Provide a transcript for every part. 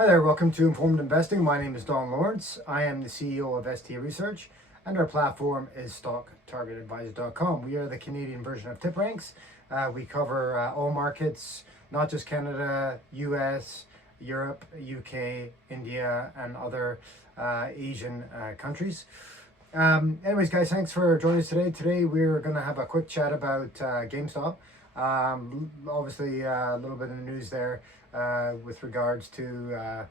Hi there, welcome to Informed Investing. My name is Don Lawrence. I am the CEO of STA Research, and our platform is stocktargetadvisor.com. We are the Canadian version of TipRanks. We cover all markets, not just Canada, US, Europe, UK, India, and other Asian countries. Anyways, guys, thanks for joining us today. Today, we're going to have a quick chat about GameStop. Obviously, a little bit of the news there with regards to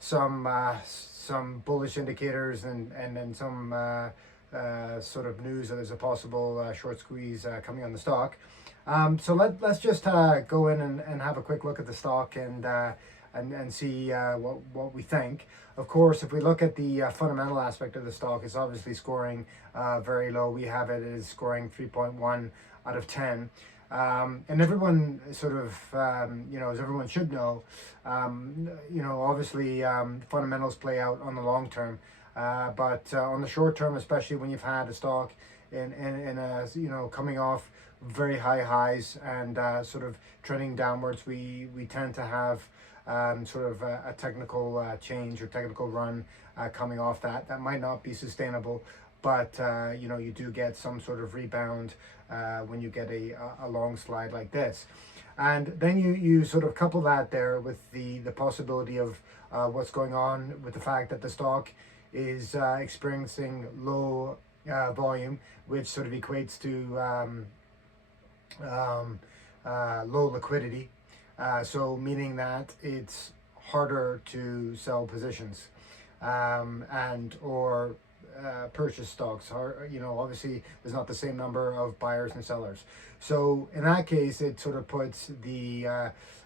some bullish indicators and some sort of news that there's a possible short squeeze coming on the stock. So let's just go in and have a quick look at the stock and see what we think. Of course, if we look at the fundamental aspect of the stock, it's obviously scoring very low. We have it as scoring 3.1 out of 10. And everyone sort of, as everyone should know, obviously fundamentals play out on the long term, but on the short term, especially when you've had a stock in a, coming off very high highs and sort of trending downwards, we tend to have sort of a technical change or technical run coming off that might not be sustainable. But you do get some sort of rebound when you get a long slide like this, and then you sort of couple that there with the possibility of what's going on with the fact that the stock is experiencing low volume, which sort of equates to low liquidity. So meaning that it's harder to sell positions and or purchase stocks, or obviously there's not the same number of buyers and sellers. So in that case, it sort of puts the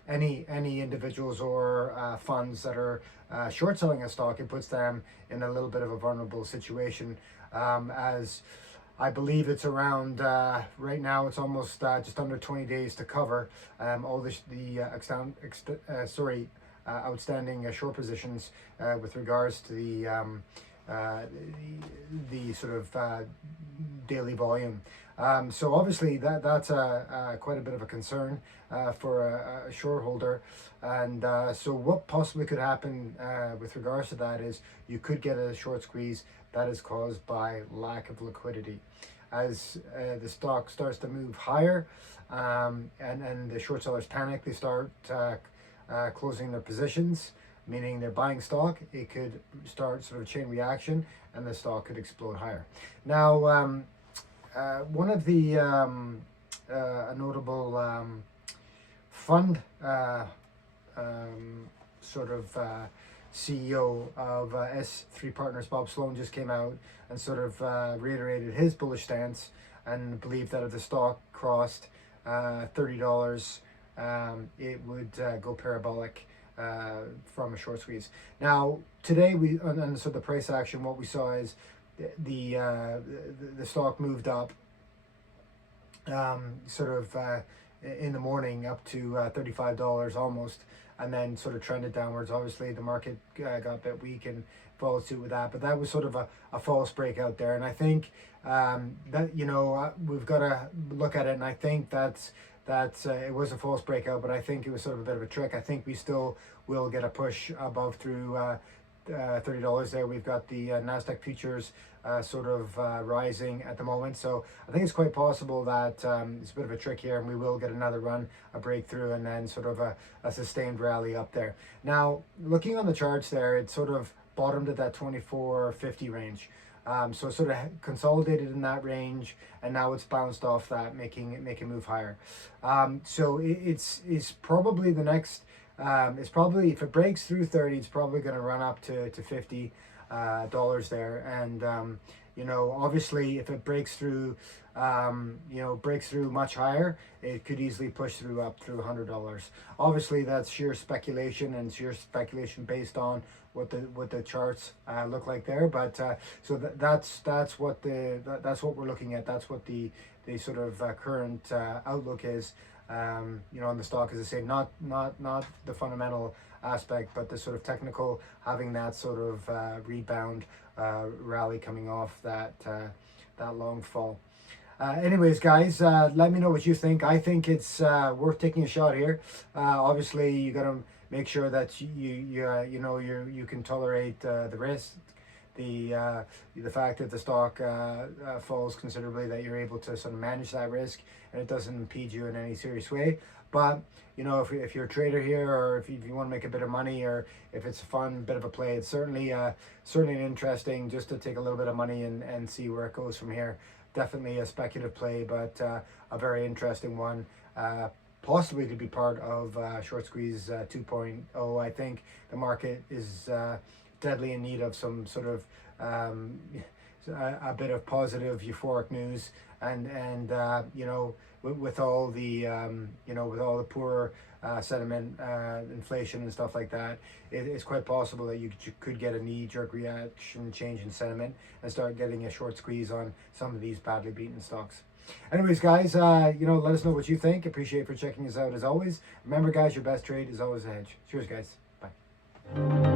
any individuals or funds that are short selling a stock, it puts them in a little bit of a vulnerable situation, as I believe it's around right now it's almost just under 20 days to cover all the outstanding short positions with regards to the sort of daily volume. So obviously that's quite a bit of a concern for a short holder, and so what possibly could happen with regards to that is you could get a short squeeze that is caused by lack of liquidity. As the stock starts to move higher and the short sellers panic, they start closing their positions, meaning they're buying stock. It could start sort of a chain reaction and the stock could explode higher. Now, one of the a notable fund sort of CEO of S3 Partners, Bob Sloan, just came out and sort of reiterated his bullish stance and believed that if the stock crossed $30, it would go parabolic from a short squeeze. Now today so the price action, what we saw is the stock moved up sort of in the morning up to $35 almost, and then sort of trended downwards. Obviously the market got a bit weak and followed suit with that, but that was sort of a false breakout there, and I think that we've got to look at it, and I think that it was a false breakout, but I think it was sort of a bit of a trick. I think we still will get a push above through $30 there. We've got the NASDAQ futures sort of rising at the moment, so I think it's quite possible that it's a bit of a trick here and we will get another run, a breakthrough, and then sort of a sustained rally up there. Now looking on the charts there, it sort of bottomed at that 24.50 range. So sort of consolidated in that range, and now it's bounced off that, making it move higher. So it's probably the next. It's probably, if it breaks through 30, it's probably going to run up to $50 there, and obviously if it breaks through much higher, it could easily push through up through $100. Obviously that's sheer speculation, and sheer speculation based on what the charts look like there, but so that's what we're looking at. That's what the sort of current outlook is on the stock, as I say, not the fundamental aspect, but the sort of technical, having that sort of rebound rally coming off that long fall. Anyways, guys, let me know what you think. I think it's worth taking a shot here. Obviously, you got to make sure that you can tolerate the risk, the fact that the stock falls considerably, that you're able to sort of manage that risk and it doesn't impede you in any serious way. But if you're a trader here, or if you want to make a bit of money, or if it's a fun bit of a play, it's certainly interesting just to take a little bit of money and see where it goes from here. Definitely a speculative play, but a very interesting one. Possibly to be part of Short Squeeze 2.0. I think the market is deadly in need of some sort of a bit of positive euphoric news, and with all the with all the poor sentiment, inflation and stuff like that, it's quite possible that you could get a knee-jerk reaction change in sentiment and start getting a short squeeze on some of these badly beaten stocks. Anyways, guys, let us know what you think. Appreciate for checking us out as always. Remember, guys, your best trade is always a hedge. Cheers, guys. Bye.